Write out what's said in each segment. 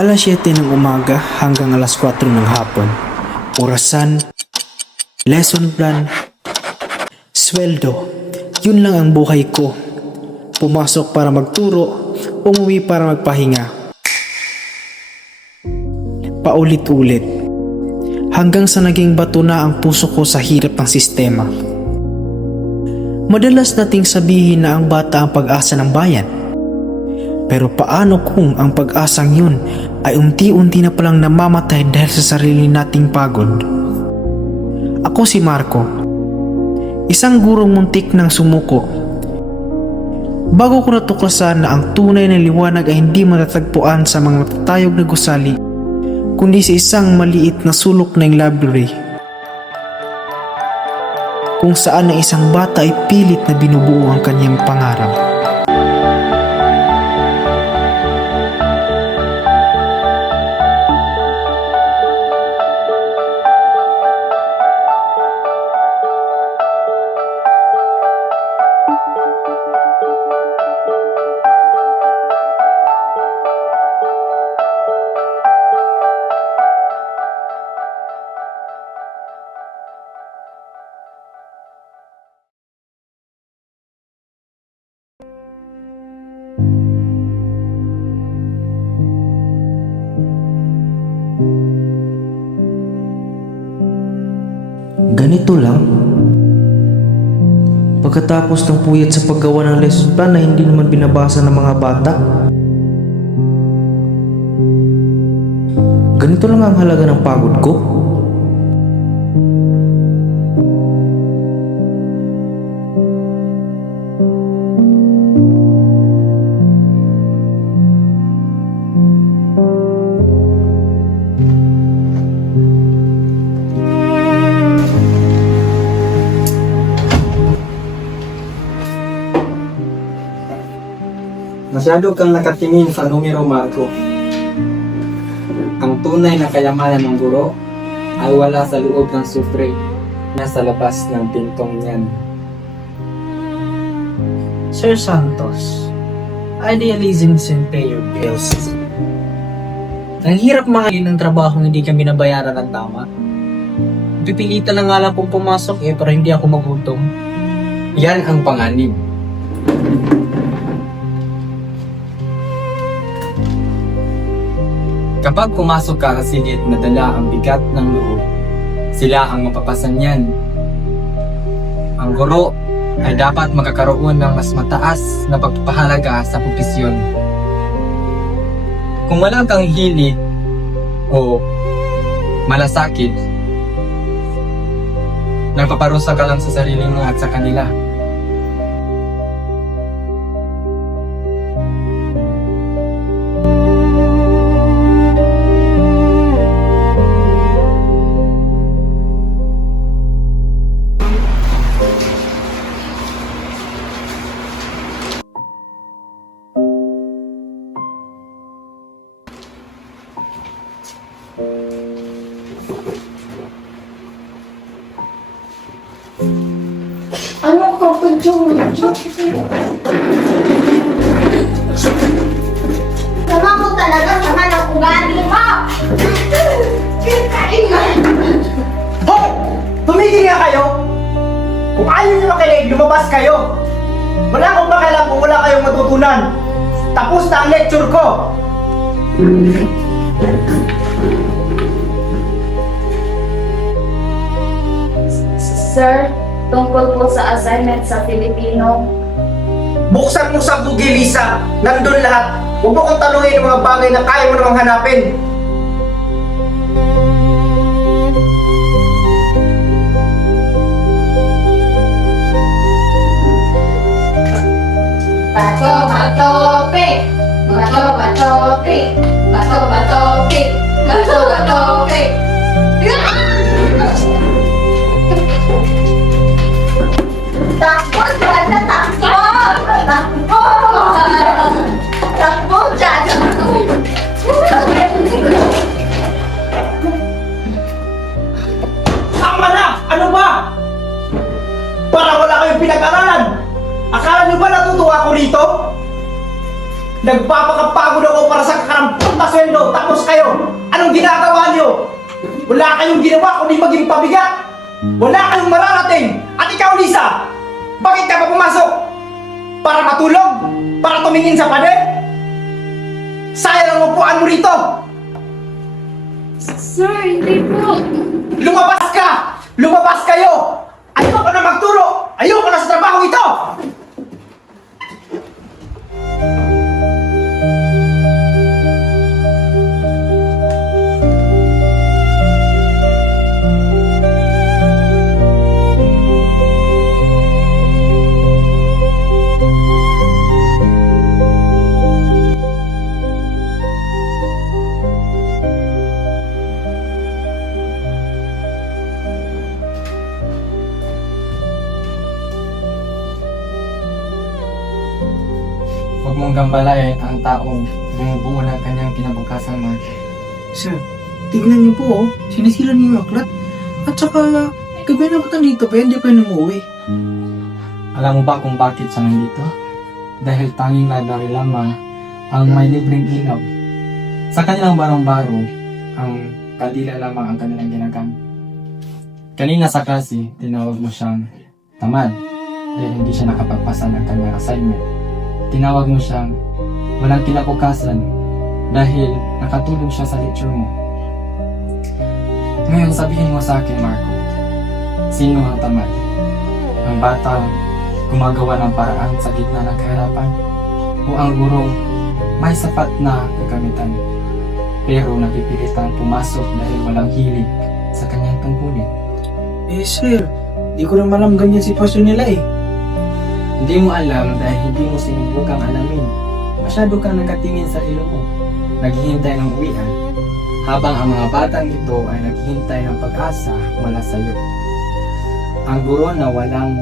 Alas 7 ng umaga hanggang alas 4 ng hapon. Orasan, lesson plan, sweldo. Yun lang ang buhay ko. Pumasok para magturo, umuwi para magpahinga. Paulit-ulit. Hanggang sa naging bato na ang puso ko sa hirap ng sistema. Madalas nating sabihin na ang bata ang pag-asa ng bayan. Pero paano kung ang pag-asang yun ay unti-unti na palang namamatay dahil sa sarili nating pagod? Ako si Marco, isang gurong muntik ng sumuko. Bago ko natuklasan na ang tunay na liwanag ay hindi matatagpuan sa mga matatayog na gusali, kundi sa isang maliit na sulok ng library, kung saan ang isang bata ay pilit na binubuo ang kanyang pangarap. Ganito lang. Pagkatapos ng puyat sa paggawa ng lesson plan na hindi naman binabasa ng mga bata, ganito lang ang halaga ng pagod ko. Masyado kang nakatingin sa numero, Marco. Ang tunay na kayamanan ng guro ay wala sa loob ng sufre, nasa labas ng pintong niyan. Sir Santos, idealism doesn't pay your bills. Ang hirap mahalin ng trabaho hindi kami binabayaran ng tama. Pipilitan na nga lang kung pumasok pero hindi ako magutom. Yan ang panganib. Kapag pumasok ka sa silid na dala ang bigat ng loob, sila ang mapapasan niyan. Ang guro ay dapat magkakaroon ng mas mataas na pagpapahalaga sa propesyon. Kung wala kang hilig o malasakit, nagpaparusa ka lang sa sarili mo at sa kanila. Ano ka pa dyan? Sama ko talaga, sama ng ugali mo! Kinakain mo! Hoy! Tumigil nga kayo! Kung ayaw nyo makinig, lumabas kayo! Wala akong pakialam kung wala kayong matutunan! Tapos na ang lecture ko! Sir, tungkol po sa assignment sa Filipino. Buksan mo sa Google, Lisa! Nandun lahat! Huwag mo kong tanungin yung mga bagay na kaya mo namang hanapin! Bato, bato, pick! Bato, bato, pick! Bato, bato, pick! Bato, bato, pick! Takbo, Jada! Takbo! Takbo! Takbo, Jada! Tama na! Ano ba? Para wala kayong pinag-aralan! Akala nyo ba natutuwa ako rito? Nagpapakapagod ako para sa kakarampot na sweldo, tapos kayo, anong ginagawa niyo? Wala kayong ginawa kundi maging pabigat. Wala kayong mararating. At ikaw, Lisa, bakit ka pa pumasok? Para matulog? Para tumingin sa pader? Sayang ang upuan mo rito! Sir, hindi po. Lumabas ka! Lumabas kayo! Ayoko na magturo! Ayoko na sa trabaho ito! Huwag mong gambalain ang taong bumubuo ng kanyang kinabukasan, Marco. Sir, tignan niyo po oh. Sinisilan niyo yung aklat. At saka, gabi na ba't nandito pa? Hindi pa yun umuwi. Alam mo ba kung bakit siya nandito? Dahil tanging library lamang ang may libreng ilaw. Sa kanilang barong-baro, ang kandila lamang ang kanilang ginagamit. Kanina sa klase, tinawag mo siyang tamad dahil hindi siya nakapagpasa ng kanyang assignment. Tinawag mo siyang walang kinabukasan dahil nakatulog siya sa lecture mo. Ngayon sabihin mo sa akin, Marco, sino ang tamad? Ang batang gumagawa ng paraan sa gitna ng kahirapan? O ang gurong may sapat na kagamitan pero napipilitang pumasok dahil walang hilig sa kanyang tungkulin? Eh sir, di ko naman alam ganyan sitwasyon nila eh. Hindi mo alam dahil hindi mo sinubukang alamin. Masyado kang nakatingin sa ilo mo, naghihintay ng uwian, habang ang mga batang ito ay naghihintay ng pag-asa mula sa iyo. Ang guro na walang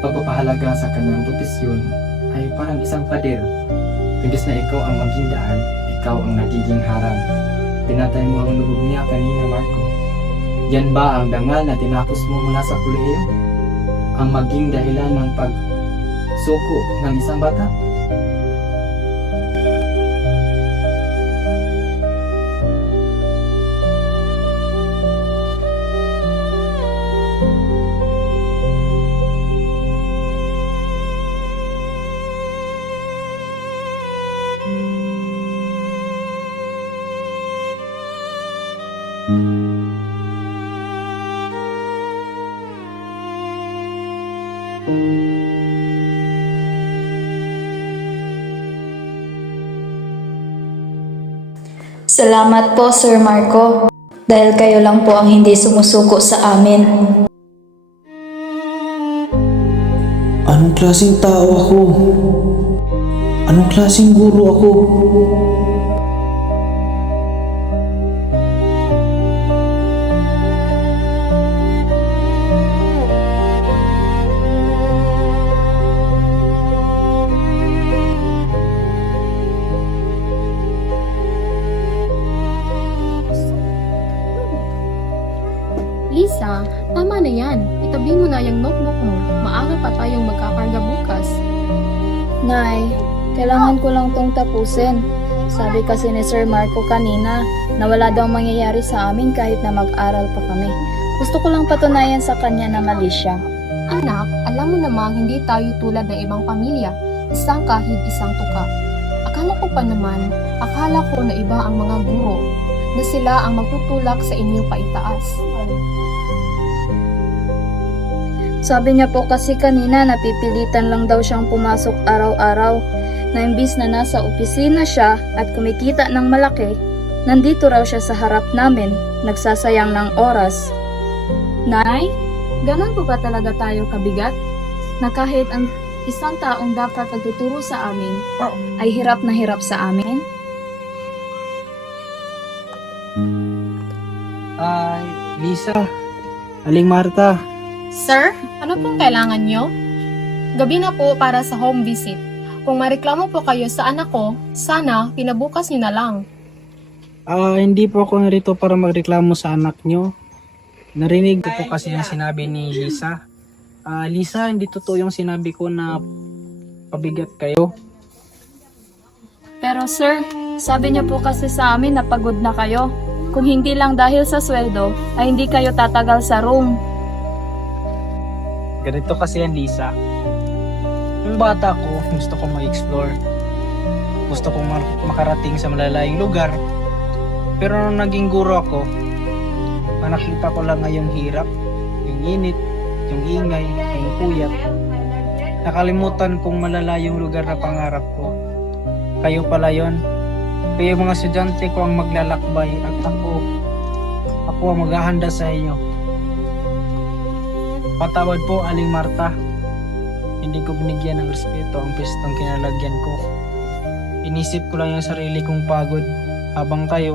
pagpapahalaga sa kanyang profesyon ay parang isang pader. Imbes na ikaw ang maging daan, ikaw ang nagiging harang. Pinatay mo ang loob niya kanina, Marco. Yan ba ang dangal na tinapos mo mula sa kolehiyo? Ang maging dahilan ng pagsuko ng isang bata? Salamat po, Sir Marco. Dahil kayo lang po ang hindi sumusuko sa amin. Anong klaseng tao ako? Anong klaseng guro ako? Lisa, tama na yan. Itabi mo na yung notebook mo. Maaga pa tayong magkakarga bukas. Nay, kailangan ko lang tong tapusin. Sabi kasi ni Sir Marco kanina na wala daw mangyayari sa amin kahit na mag-aral pa kami. Gusto ko lang patunayan sa kanya na mali siya. Anak, alam mo namang hindi tayo tulad ng ibang pamilya. Isang kahit isang tuka. Akala ko na iba ang mga guro, na sila ang magtutulak sa inyong paitaas. Sabi niya po kasi kanina napipilitan lang daw siyang pumasok araw-araw, na imbis na nasa opisina siya at kumikita ng malaki, nandito raw siya sa harap namin, nagsasayang ng oras. Nay, ganun po ba talaga tayo kabigat? Na kahit ang isang taong dapat nagtuturo sa amin Ay hirap na hirap sa amin? Ay, Lisa. Aling Marta. Sir, ano pong kailangan nyo? Gabi na po para sa home visit. Kung mareklamo po kayo sa anak ko, sana pinabukas nyo na lang. Hindi po ako narito para magreklamo sa anak nyo. Narinig ko po kasi yung sinabi ni Lisa. Lisa, hindi totoo yung sinabi ko na pabigat kayo. Pero sir, sabi niyo po kasi sa amin na pagod na kayo. Kung hindi lang dahil sa sweldo, ay hindi kayo tatagal sa room. Ganito kasi yan, Lisa. Yung bata ko, gusto kong mag-explore. Gusto kong makarating sa malalayong lugar. Pero nung naging guro ako, nakita ko lang ngayong hirap, yung init, yung ingay, yung puyat. Nakalimutan kong malalayong lugar na pangarap ko. Kayo pala yon. Kayo mga estudyante ko ang maglalakbay at ako ang maghahanda sa inyo. Patawad po, Aling Marta. Hindi ko binigyan ng respeto ang pistong kinalagyan ko. Inisip ko lang yung sarili kong pagod, habang kayo,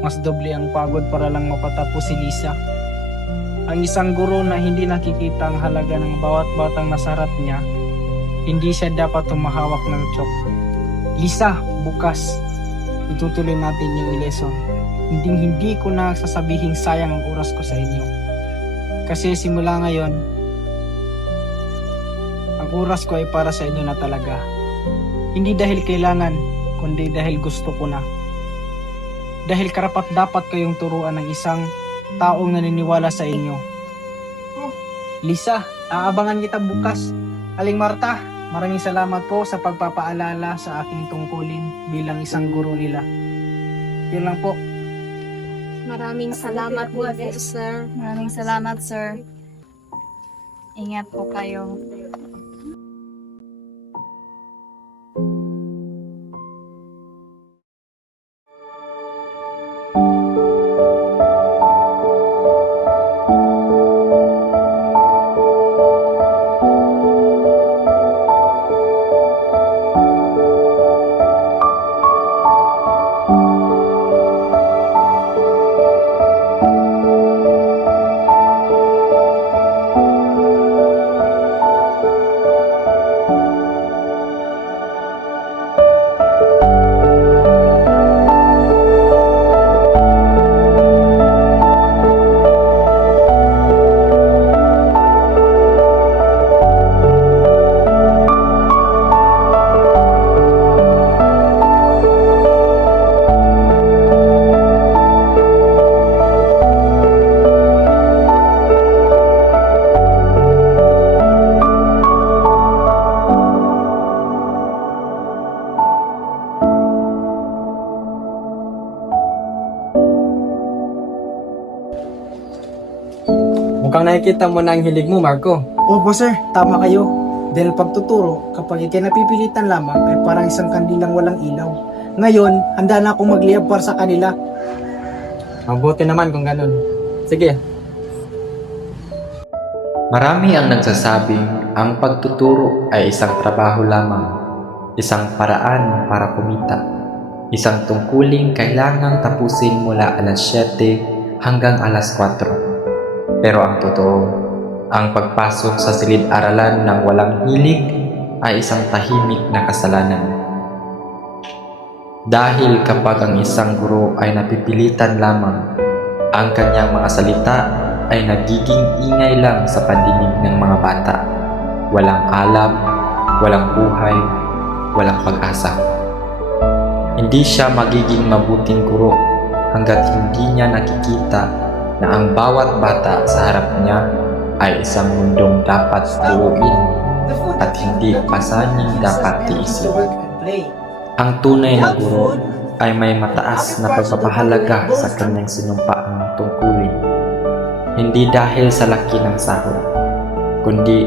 mas doble ang pagod para lang mapatapos si Lisa. Ang isang guro na hindi nakikita ang halaga ng bawat batang nasa harap niya, hindi siya dapat tumahawak ng tiyok. Lisa, bukas, itutuloy natin yung lesson. Hindi ko na sasabihing sayang ang oras ko sa inyo. Kasi simula ngayon, ang oras ko ay para sa inyo na talaga. Hindi dahil kailangan, kundi dahil gusto ko na. Dahil karapat dapat kayong turuan ng isang taong naniniwala sa inyo. Lisa, aabangan kita bukas. Aling Marta, maraming salamat po sa pagpapaalala sa aking tungkulin bilang isang guro nila. Yun lang po. Maraming salamat po, sir. Maraming salamat, sir. Ingat po kayo. Mukhang nakikita mo na ang hilig mo, Marco. Opo sir, tama kayo. Dahil pagtuturo, kapag ikay napipilitan lamang ay parang isang kandilang walang ilaw. Ngayon, handa na akong magliyab para sa kanila. Mabuti naman kung ganun. Sige. Marami ang nagsasabing ang pagtuturo ay isang trabaho lamang, isang paraan para kumita, isang tungkuling kailangang tapusin mula alas 7 hanggang alas 4. Pero ang totoo, ang pagpasok sa silid-aralan ng walang hilig ay isang tahimik na kasalanan. Dahil kapag ang isang guro ay napipilitan lamang, ang kanyang mga salita ay nagiging ingay lang sa pandinig ng mga bata. Walang alam, walang buhay, walang pag-asa. Hindi siya magiging mabuting guro hanggat hindi niya nakikita na ang bawat bata sa harap niya ay isang mundong dapat buuin at hindi pasaning dapat tiisin. Ang tunay na guro ay may mataas na pagpapahalaga sa kanyang sinumpaang tungkulin. Hindi dahil sa laki ng sahod, kundi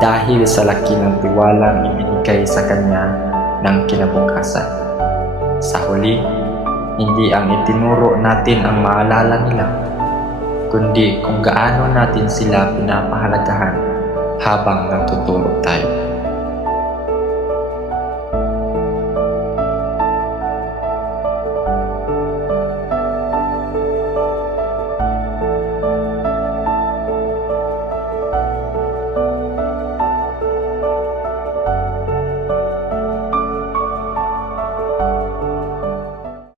dahil sa laki ng tiwalang ibinigay sa kanya ng kinabukasan. Sa huli, hindi ang itinuro natin ang maalala nila, kundi kung gaano natin sila pinapahalagahan habang nagtuturo tayo.